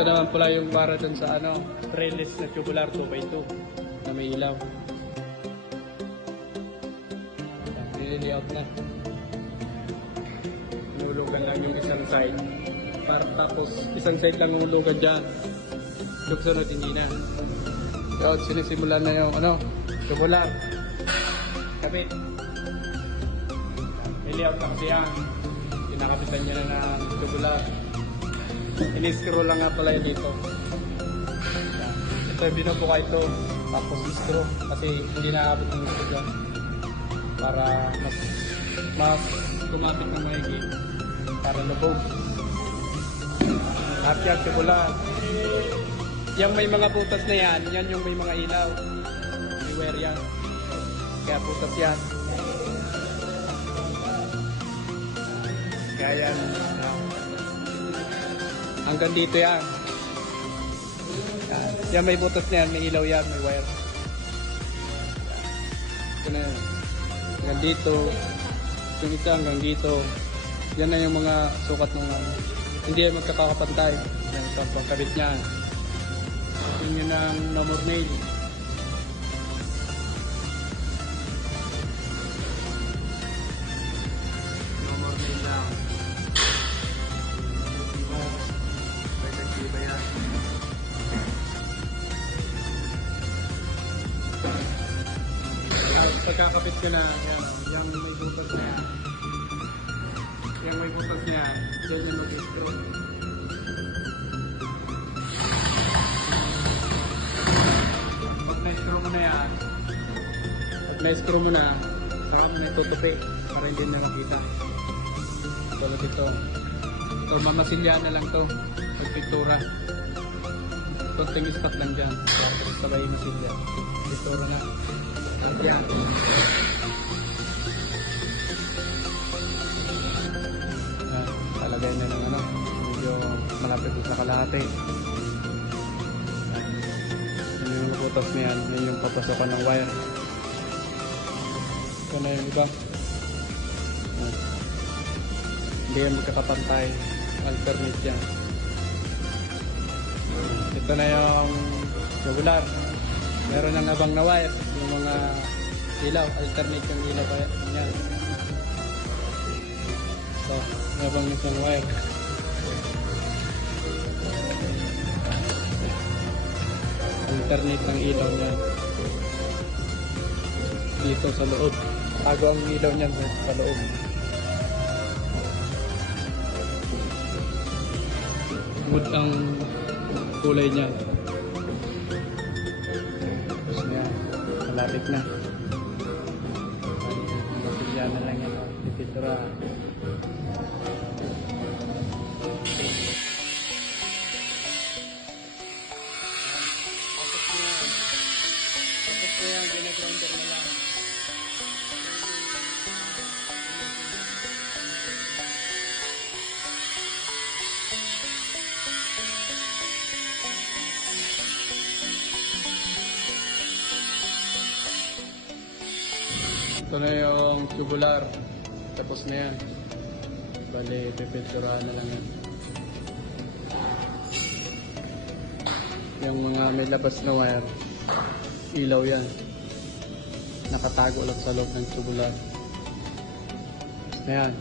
Ito naman pala yung para dun sa ano, threadless na tubular 2x2 na may ilaw. Nililiot na. Nulugan lang yung isang side. Para tapos isang side lang nulugan dyan. Yung sunod hindi na. So, sinisimulan na yung ano, tubular. Kapit. Niliot na kasi yan. Pinakapitan niya na ng tubular. Ini-screw lang nga pala yun dito. Ito yung binubuka ito. Tapos i-screw. Kasi hindi nakakapit ng gusto dyan. Para mas kumapit ng maigi. Para lubog. At yan, tubular. Yung may mga butas na yan, yan yung may mga ilaw. May wire yan. Kaya butas yan. Kaya yan. Hanggang dito yan. Yan may butas na yan, may ilaw yan, may wire. Ito na yan. Hanggang dito. Yung isa hanggang dito. Yan na yung mga sukat ng ano. Hindi yan magkakapantay. Yan ito ang pagkabit niya. Yun yun ang no more nail. No more nail lang. Pwede yan. Pagkakabit ko na, yan, yung may butas na yan. Yung may butas na yan, dyan yung mag-screw. Na-screw mo na yan. At na-screw mo na, saka mo na itutupi para hindi na nakita. Tulad ito. Ito, mamasilya na lang to. Pagpintura. Konting stock lang dyan. Tapos sabay masilya. Pintura na. At yan. Talagay na ng ano. Medyo malapit sa kalahati. Yung butas niyan, yun yung papasokan ng wire. Ito na yung iba. Hindi yan magkakapantay. Alternate yan. Ito na yung tubular. Meron ng abang na wire. Yung mga ilaw. Alternate yung ilaw niya. So, abang na siyang wire. Alternate ang ilaw niya dito sa loob. Tago ang ilaw niya sa loob. Wood ang kulay niya. Tapos na yan. Malapit na. Masilya na lang yan. Ipintura. Kaya ginagrounder na lang. Ito na yung tubular. Tapos na yan. Bali, pipinturahan na lang yan. Yung mga may labas na wire. Ilaw yan. Nakatago lang sa loob ng tubular. Ayan.